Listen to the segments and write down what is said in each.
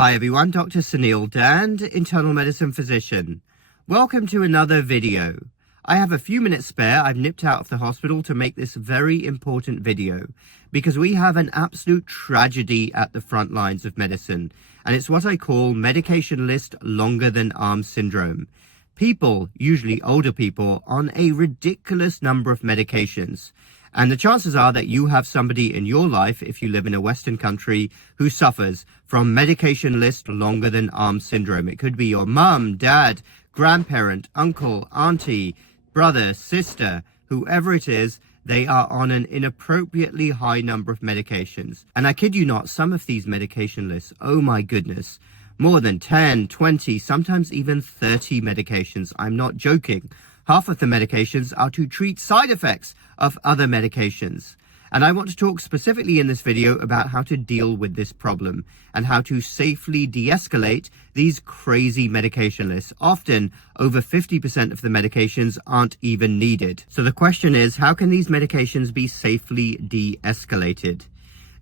Hi everyone, Dr. Suneel, Dhand, internal medicine physician. Welcome to another video. I have a few minutes spare. I've nipped out of the hospital to make this very important video because we have an absolute tragedy at the front lines of medicine, and it's what I call medication list longer than arm syndrome. People, usually older people, on a ridiculous number of medications. And the chances are that you have somebody in your life, if you live in a Western country, who suffers from medication list longer than arm syndrome. It could be your mum, dad, grandparent, uncle, auntie, brother, sister, whoever it is. They are on an inappropriately high number of medications. And I kid you not, some of these medication lists, oh my goodness, more than 10, 20, sometimes even 30 medications. I'm not joking. Half of the medications are to treat side effects of other medications. And I want to talk specifically in this video about how to deal with this problem and how to safely de-escalate these crazy medication lists. Often, over 50% of the medications aren't even needed. So the question is, how can these medications be safely de-escalated?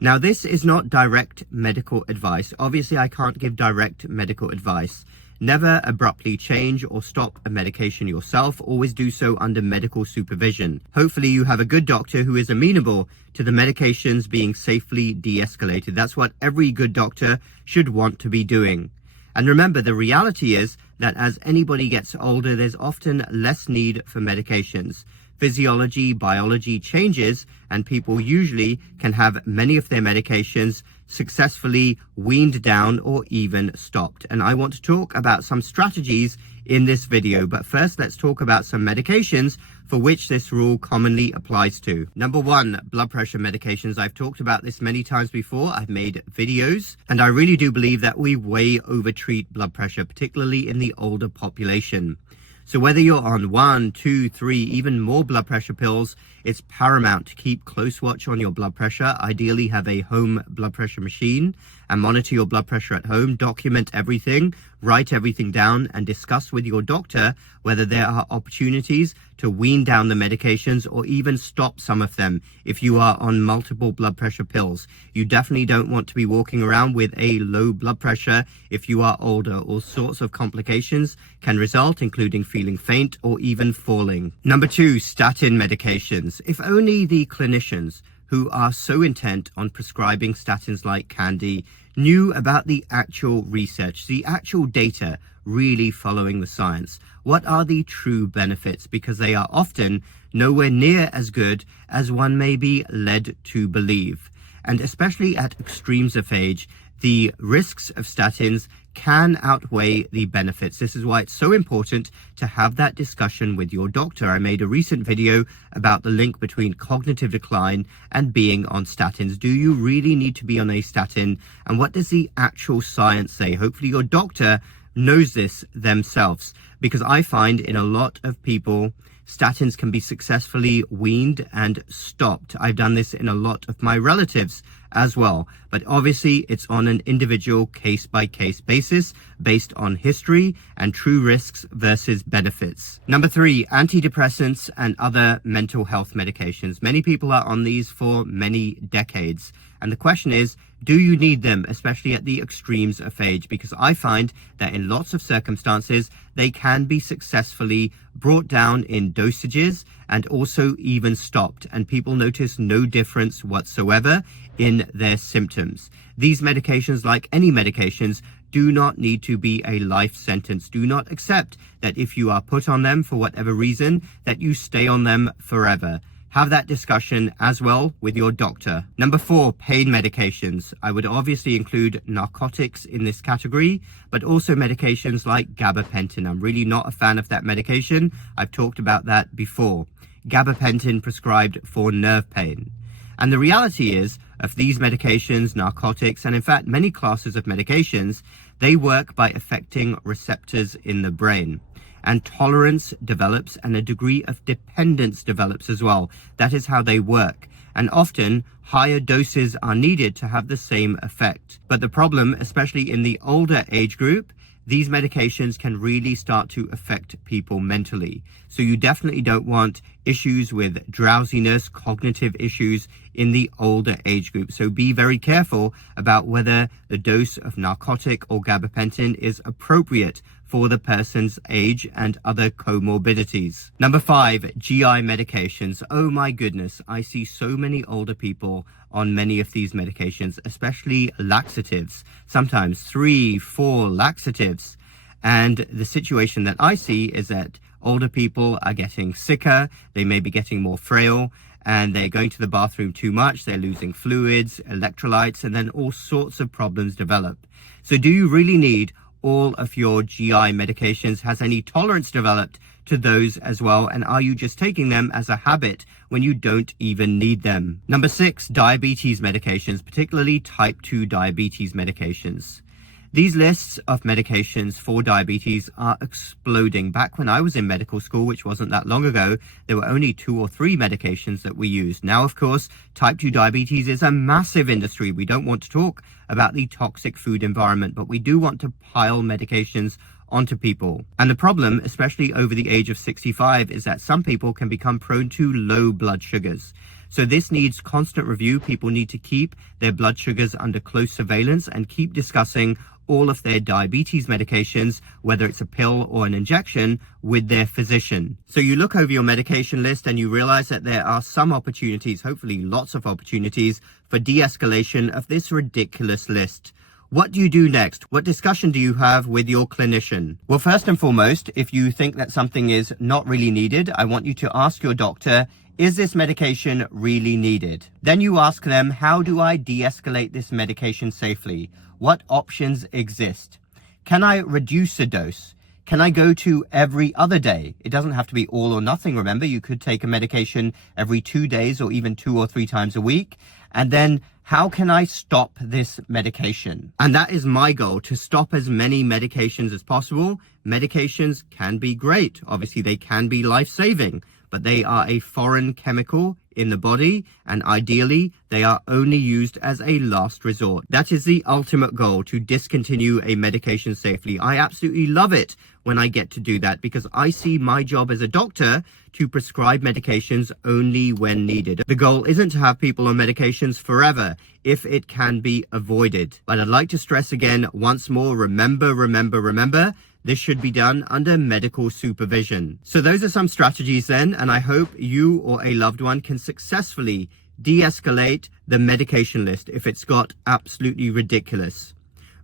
Now, this is not direct medical advice. Obviously, I can't give direct medical advice. Never abruptly change or stop a medication yourself. Always do so under medical supervision. Hopefully you have a good doctor who is amenable to the medications being safely de-escalated. That's what every good doctor should want to be doing. And remember, the reality is that as anybody gets older, there's often less need for medications. Physiology, biology changes, and people usually can have many of their medications successfully weaned down or even stopped. And I want to talk about some strategies in this video. But first, let's talk about some medications for which this rule commonly applies to. Number one, blood pressure medications. I've talked about this many times before. I've made videos, and I really do believe that we way overtreat blood pressure, particularly in the older population. So whether you're on 1, 2, 3, even more blood pressure pills, it's paramount to keep close watch on your blood pressure. Ideally, have a home blood pressure machine and monitor your blood pressure at home. Document everything, write everything down, and discuss with your doctor whether there are opportunities to wean down the medications or even stop some of them if you are on multiple blood pressure pills. You definitely don't want to be walking around with a low blood pressure if you are older. All sorts of complications can result, including feeling faint or even falling. Number two, statin medications. If only the clinicians who are so intent on prescribing statins like candy knew about the actual research, the actual data really following the science. What are the true benefits? Because they are often nowhere near as good as one may be led to believe. And especially at extremes of age, the risks of statins can outweigh the benefits. This is why it's so important to have that discussion with your doctor. I made a recent video about the link between cognitive decline and being on statins. Do you really need to be on a statin? And what does the actual science say? Hopefully your doctor knows this themselves, because I find in a lot of people, statins can be successfully weaned and stopped. I've done this in a lot of my relatives as well. But obviously, it's on an individual case-by-case basis based on history and true risks versus benefits. Number three, antidepressants and other mental health medications. Many people are on these for many decades. And the question is, do you need them, especially at the extremes of age? Because I find that in lots of circumstances, they can be successfully brought down in dosages and also even stopped. And people notice no difference whatsoever in their symptoms. These medications, like any medications, do not need to be a life sentence. Do not accept that if you are put on them for whatever reason, that you stay on them forever. Have that discussion as well with your doctor. Number four, pain medications. I would obviously include narcotics in this category, but also medications like gabapentin. I'm really not a fan of that medication. I've talked about that before. Gabapentin prescribed for nerve pain. And the reality is, of these medications, narcotics, and in fact many classes of medications, they work by affecting receptors in the brain. And tolerance develops and a degree of dependence develops as well. That is how they work. And often higher doses are needed to have the same effect. But the problem, especially in the older age group, these medications can really start to affect people mentally. So you definitely don't want issues with drowsiness, cognitive issues in the older age group. So be very careful about whether the dose of narcotic or gabapentin is appropriate for the person's age and other comorbidities. Number 5, GI medications. Oh my goodness, I see so many older people on many of these medications, especially laxatives, sometimes 3-4 laxatives. And the situation that I see is that older people are getting sicker, they may be getting more frail, and they're going to the bathroom too much, they're losing fluids, electrolytes, and then all sorts of problems develop. So do you really need all of your GI medications? Has any tolerance developed to those as well? And are you just taking them as a habit when you don't even need them? Number 6, diabetes medications, particularly type 2 diabetes medications. These lists of medications for diabetes are exploding. Back when I was in medical school, which wasn't that long ago, there were only 2 or 3 medications that we used. Now, of course, type 2 diabetes is a massive industry. We don't want to talk about the toxic food environment, but we do want to pile medications onto people. And the problem, especially over the age of 65, is that some people can become prone to low blood sugars. So this needs constant review. People need to keep their blood sugars under close surveillance and keep discussing all of their diabetes medications, whether it's a pill or an injection, with their physician. So you look over your medication list and you realize that there are some opportunities, hopefully lots of opportunities, for de-escalation of this ridiculous list. What do you do next? What discussion do you have with your clinician? Well, first and foremost, if you think that something is not really needed, I want you to ask your doctor, is this medication really needed? Then you ask them, how do I de-escalate this medication safely? What options exist? Can I reduce the dose? Can I go to every other day? It doesn't have to be all or nothing. Remember, you could take a medication every 2 days or even 2 or 3 times a week. And then how can I stop this medication? And that is my goal, to stop as many medications as possible. Medications can be great. Obviously, they can be life-saving, but they are a foreign chemical in the body, and ideally they are only used as a last resort. That is the ultimate goal, to discontinue a medication safely. I absolutely love it when I get to do that, because I see my job as a doctor to prescribe medications only when needed. The goal isn't to have people on medications forever if it can be avoided. But I'd like to stress again once more, remember, this should be done under medical supervision. So those are some strategies then, and I hope you or a loved one can successfully de-escalate the medication list if it's got absolutely ridiculous.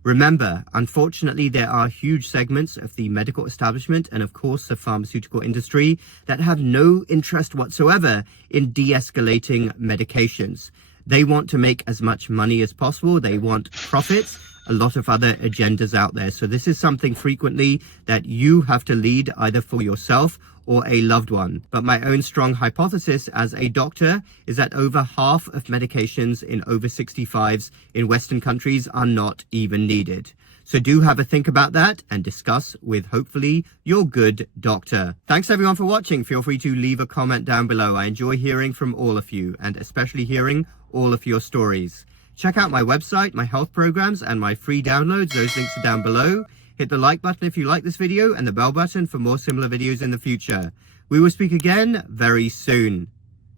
Remember, unfortunately, there are huge segments of the medical establishment and of course the pharmaceutical industry that have no interest whatsoever in de-escalating medications. They want to make as much money as possible. They want profits. A lot of other agendas out there. So this is something frequently that you have to lead either for yourself or a loved one. But my own strong hypothesis as a doctor is that over half of medications in over 65s in Western countries are not even needed. So do have a think about that and discuss with hopefully your good doctor. Thanks everyone for watching. Feel free to leave a comment down below. I enjoy hearing from all of you and especially hearing all of your stories. Check out my website, my health programs, and my free downloads. Those links are down below. Hit the like button if you like this video and the bell button for more similar videos in the future. We will speak again very soon.